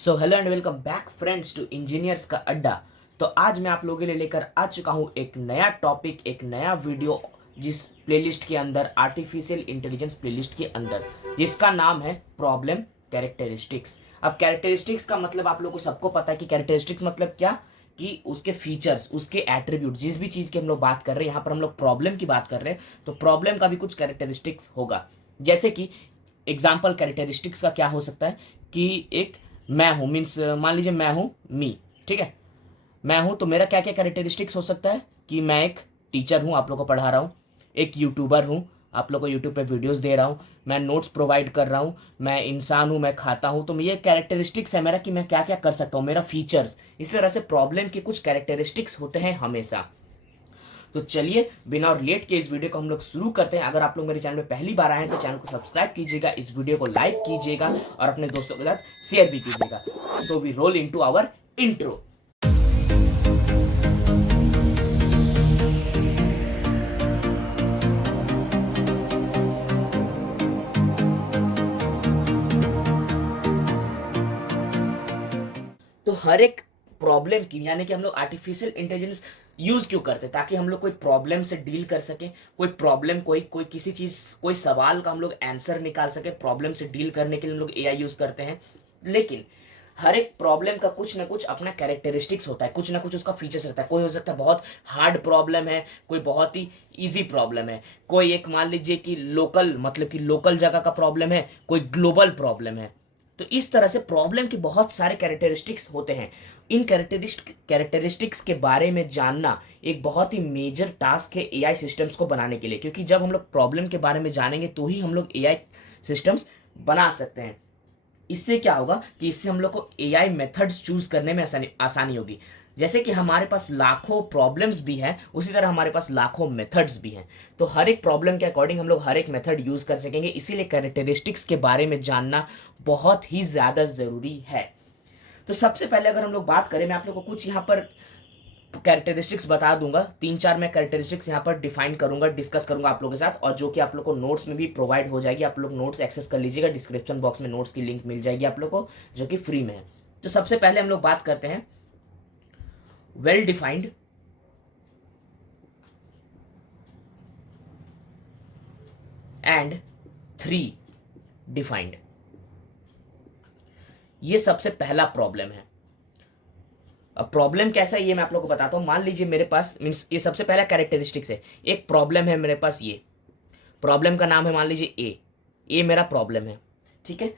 So hello and welcome back friends to engineers का अड्डा। तो आज मैं आप लोगों के लिए लेकर आ चुका हूँ एक नया टॉपिक, एक नया वीडियो, जिस प्लेलिस्ट के अंदर, आर्टिफिशियल इंटेलिजेंस प्लेलिस्ट के अंदर, जिसका नाम है प्रॉब्लम कैरेक्टरिस्टिक्स। अब कैरेक्टरिस्टिक्स का मतलब आप लोगों को सबको पता है कि कैरेक्टरिस्टिक्स मतलब क्या, कि उसके फीचर्स, उसके एट्रीब्यूट, जिस भी चीज़ की हम लोग बात कर रहे हैं, यहाँ पर हम लोग प्रॉब्लम की बात कर रहे हैं, तो प्रॉब्लम का भी कुछ कैरेक्टरिस्टिक्स होगा। जैसे कि एग्जाम्पल कैरेक्टरिस्टिक्स का क्या हो सकता है कि एक मैं हूं, मीन्स मान लीजिए मैं हूं मी, ठीक है। मैं हूं तो मेरा क्या क्या कैरेक्टरिस्टिक्स हो सकता है कि मैं एक टीचर हूं, आप लोगों को पढ़ा रहा हूं, एक यूट्यूबर हूं, आप लोगों को यूट्यूब पे वीडियोस दे रहा हूं, मैं नोट्स प्रोवाइड कर रहा हूं, मैं इंसान हूं, मैं खाता हूं। तो ये कैरेक्टरिस्टिक्स है मेरा कि मैं क्या क्या कर सकता हूं, मेरा फीचर्स। इस तरह से प्रॉब्लम के कुछ कैरेक्टरिस्टिक्स होते हैं हमेशा। तो चलिए बिना और लेट के इस वीडियो को हम लोग शुरू करते हैं। अगर आप लोग मेरे चैनल में पहली बार आए हैं तो चैनल को सब्सक्राइब कीजिएगा, इस वीडियो को लाइक कीजिएगा और अपने दोस्तों के साथ शेयर भी कीजिएगा। So we roll into our intro. तो हर एक प्रॉब्लम की, यानी कि हम लोग आर्टिफिशियल इंटेलिजेंस यूज क्यों करते हैं, ताकि हम लोग कोई प्रॉब्लम से डील कर सके, कोई प्रॉब्लम, कोई कोई किसी चीज, कोई सवाल का हम लोग आंसर निकाल सके। प्रॉब्लम से डील करने के लिए हम लोग एआई यूज करते हैं। लेकिन हर एक प्रॉब्लम का कुछ ना कुछ अपना कैरेक्टरिस्टिक्स होता है, कुछ ना कुछ उसका फीचर्स रहता है। कोई हो सकता है बहुत हार्ड प्रॉब्लम है, कोई बहुत ही इजी प्रॉब्लम है, कोई एक मान लीजिए कि लोकल, मतलब कि लोकल जगह का प्रॉब्लम है, कोई ग्लोबल प्रॉब्लम है। तो इस तरह से प्रॉब्लम के बहुत सारे कैरेक्टरिस्टिक्स होते हैं। इन कैरेक्टरिस्टिक्स के बारे में जानना एक बहुत ही मेजर टास्क है एआई सिस्टम्स को बनाने के लिए, क्योंकि जब हम लोग प्रॉब्लम के बारे में जानेंगे तो ही हम लोग एआई सिस्टम्स बना सकते हैं। इससे क्या होगा कि इससे हम लोग को एआई मेथड्स चूज करने में आसानी होगी। जैसे कि हमारे पास लाखों प्रॉब्लम्स भी हैं, उसी तरह हमारे पास लाखों मेथड्स भी हैं। तो हर एक प्रॉब्लम के अकॉर्डिंग हम लोग हर एक मेथड यूज कर सकेंगे। इसीलिए कैरेक्टरिस्टिक्स के बारे में जानना बहुत ही ज्यादा जरूरी है। तो सबसे पहले अगर हम लोग बात करें, मैं आप लोग को कुछ यहाँ पर कैरेक्टरिस्टिक्स बता दूंगा, तीन चार मैं कैरेक्टरिस्टिक्स यहाँ पर डिफाइन करूंगा, डिस्कस करूंगा आप लोगों के साथ, और जो कि आप लोग को नोट्स में भी प्रोवाइड हो जाएगी। आप लोग नोट्स एक्सेस कर लीजिएगा, डिस्क्रिप्शन बॉक्स में नोट्स की लिंक मिल जाएगी आप लोग को, जो कि फ्री में है। तो सबसे पहले हम लोग बात करते हैं well defined and three defined. ये सबसे पहला प्रॉब्लम है। अब प्रॉब्लम कैसा है ये मैं आप लोगों को बताता हूं। मान लीजिए मेरे पास, मीन्स ये सबसे पहला कैरेक्टरिस्टिक्स है, एक प्रॉब्लम है मेरे पास। ये प्रॉब्लम का नाम है मान लीजिए ए मेरा प्रॉब्लम है, ठीक है।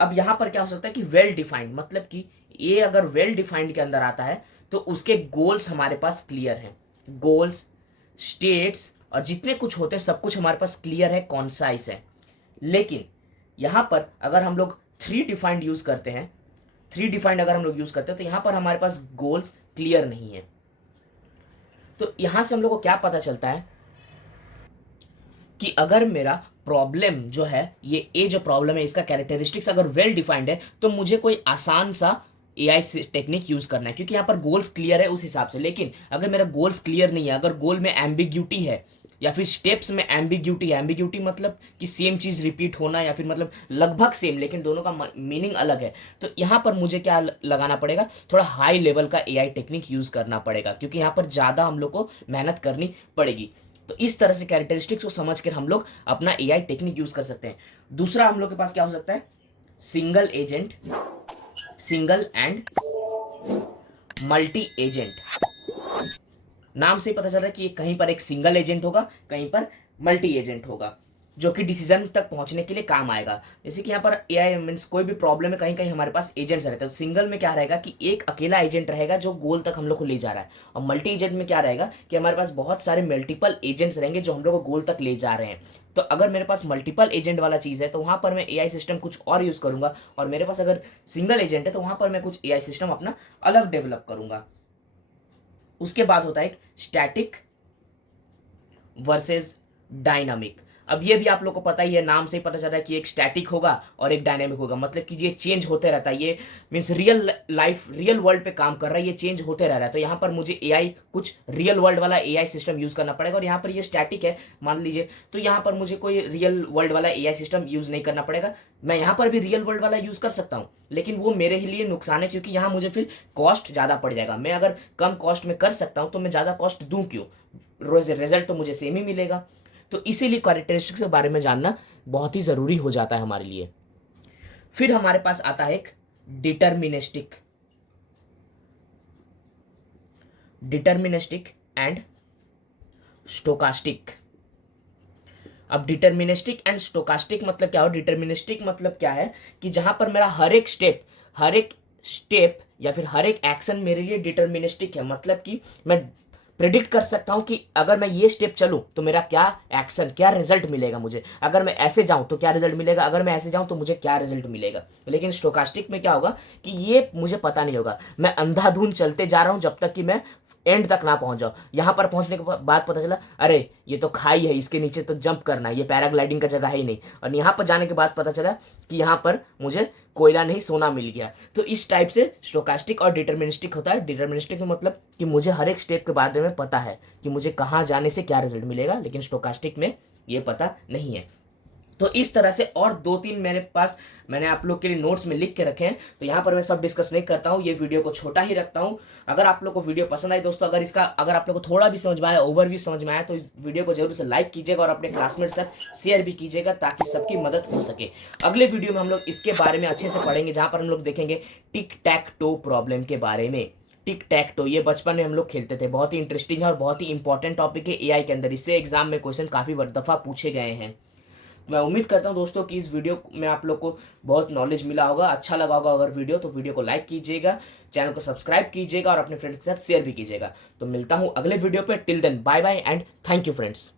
अब यहां पर क्या हो सकता है कि वेल डिफाइंड, मतलब कि ए अगर वेल डिफाइंड के अंदर आता है तो उसके गोल्स हमारे पास क्लियर हैं। गोल्स, स्टेट्स और जितने कुछ होते हैं सब कुछ हमारे पास क्लियर है, कॉन्साइस है। लेकिन यहां पर अगर हम लोग थ्री डिफाइंड यूज करते हैं, थ्री डिफाइंड अगर हम लोग यूज करते हैं, तो यहां पर हमारे पास गोल्स क्लियर नहीं है। तो यहां से हम लोग को क्या पता चलता है कि अगर मेरा प्रॉब्लम जो है, ये ए जो प्रॉब्लम है, इसका कैरेक्टरिस्टिक्स अगर वेल डिफाइंड है, तो मुझे कोई आसान सा एआई टेक्निक यूज करना है, क्योंकि यहां पर गोल्स क्लियर है उस हिसाब से। लेकिन अगर मेरा गोल्स क्लियर नहीं है, अगर गोल में एम्बिग्यूटी है या फिर स्टेप्स में एम्बिग्यूटी है, एम्बिग्यूटी मतलब कि सेम चीज रिपीट होना, या फिर मतलब लगभग सेम लेकिन दोनों का मीनिंग अलग है, तो यहां पर मुझे क्या लगाना पड़ेगा, थोड़ा हाई लेवल का एआई टेक्निक यूज करना पड़ेगा, क्योंकि यहां पर ज्यादा हम लोग को मेहनत करनी पड़ेगी। तो इस तरह से कैरेक्टरिस्टिक्स को समझकर हम लोग अपना एआई टेक्निक यूज कर सकते हैं। दूसरा हम लोग के पास क्या हो सकता है, single agent, single and multi agent. नाम से ही पता चल रहा है कि ये कहीं पर एक सिंगल एजेंट होगा, कहीं पर मल्टी एजेंट होगा, जो कि डिसीजन तक पहुंचने के लिए काम आएगा। जैसे कि यहाँ पर एआई मीन्स कोई भी प्रॉब्लम है, कहीं कहीं हमारे पास एजेंट्स रहते हैं। तो सिंगल में क्या रहेगा कि एक अकेला एजेंट रहेगा जो गोल तक हम लोग को ले जा रहा है, और मल्टी एजेंट में क्या रहेगा कि हमारे पास बहुत सारे मल्टीपल एजेंट्स रहेंगे जो हम लोग को गोल तक ले जा रहे हैं। तो अगर मेरे पास मल्टीपल एजेंट वाला चीज है तो वहां पर मैं एआई सिस्टम कुछ और यूज करूंगा, और मेरे पास अगर सिंगल एजेंट है तो वहां पर मैं कुछ एआई सिस्टम अपना अलग डेवलप करूंगा। उसके बाद होता है एक स्टैटिक वर्सेस डायनामिक। अब ये भी आप लोग को पता ही है, नाम से ही पता चल रहा है कि एक स्टैटिक होगा और एक डायनेमिक होगा, मतलब कि ये चेंज होते रहता है। ये means real life, real world पे काम कर रहा है, ये चेंज होते रह रहा है। तो यहाँ पर मुझे एआई, कुछ रियल वर्ल्ड वाला एआई सिस्टम यूज़ करना पड़ेगा। और यहाँ पर ये स्टैटिक है मान लीजिए, तो यहाँ पर मुझे कोई रियल वर्ल्ड वाला एआई सिस्टम यूज़ नहीं करना पड़ेगा। मैं यहाँ पर भी रियल वर्ल्ड वाला यूज़ कर सकता हूँ, लेकिन वो मेरे लिए नुकसान है, क्योंकि यहाँ मुझे फिर कॉस्ट ज़्यादा पड़ जाएगा। मैं अगर कम कॉस्ट में कर सकता हूँ तो मैं ज़्यादा कॉस्ट दूँ क्यों, रिजल्ट तो मुझे सेम ही मिलेगा। तो इसीलिए कैरेक्टरिस्टिक्स के बारे में जानना बहुत ही ज़रूरी हो जाता है हमारे लिए। फिर हमारे पास आता है एक डिटर्मिनिस्टिक एंड स्टोकास्टिक। अब डिटर्मिनिस्टिक एंड स्टोकास्टिक मतलब क्या हो? डिटर्मिनिस्टिक मतलब क्या है कि जहां पर मेरा हर एक स्टेप या फिर हर एक एक्शन मेरे लिए डिटर्मिनिस्टिक है, मतलब कि मैं प्रिडिक्ट कर सकता हूं कि अगर मैं ये स्टेप चलूं तो मेरा क्या एक्शन, क्या रिजल्ट मिलेगा मुझे, अगर मैं ऐसे जाऊं तो क्या रिजल्ट मिलेगा, अगर मैं ऐसे जाऊं तो मुझे क्या रिजल्ट मिलेगा। लेकिन स्टोकास्टिक में क्या होगा कि ये मुझे पता नहीं होगा, मैं अंधाधुंध चलते जा रहा हूं जब तक कि मैं एंड तक ना पहुंच जाओ। यहां पर पहुंचने के बाद पता चला अरे ये तो खाई है, इसके नीचे तो जंप करना है, ये पैराग्लाइडिंग का जगह है ही नहीं। और यहां पर जाने के बाद पता चला कि यहां पर मुझे कोयला नहीं सोना मिल गया। तो इस टाइप से स्टोकास्टिक और डिटर्मिनिस्टिक होता है। डिटर्मिनिस्टिक में मतलब कि मुझे हर एक स्टेप के बारे में पता है कि मुझे कहाँ जाने से क्या रिजल्ट मिलेगा, लेकिन स्टोकास्टिक में ये पता नहीं है। तो इस तरह से और 2-3 मेरे पास मैंने आप लोग के लिए नोट्स में लिख के रखे हैं, तो यहाँ पर मैं सब डिस्कस नहीं करता हूँ, ये वीडियो को छोटा ही रखता हूँ। अगर आप लोग को वीडियो पसंद आई दोस्तों, अगर आप लोग को थोड़ा भी समझ में आया, ओवरव्यू समझ में आया, तो इस वीडियो को जरूर से लाइक कीजिएगा और अपने क्लासमेट के साथ शेयर भी कीजिएगा, ताकि सबकी मदद हो सके। अगले वीडियो में हम लोग इसके बारे में अच्छे से पढ़ेंगे, जहाँ पर हम लोग देखेंगे टिक टैक टो प्रॉब्लम के बारे में। टिक टैक टो ये बचपन में हम लोग खेलते थे, बहुत ही इंटरेस्टिंग है और बहुत ही इंपॉर्टेंट टॉपिक है एआई के अंदर। इससे एग्जाम में क्वेश्चन काफी दफा पूछे गए हैं। मैं उम्मीद करता हूं दोस्तों कि इस वीडियो में आप लोग को बहुत नॉलेज मिला होगा, अच्छा लगा होगा। अगर वीडियो तो वीडियो को लाइक कीजिएगा, चैनल को सब्सक्राइब कीजिएगा और अपने फ्रेंड्स के साथ शेयर भी कीजिएगा। तो मिलता हूं अगले वीडियो पे। Till then bye bye and thank you friends.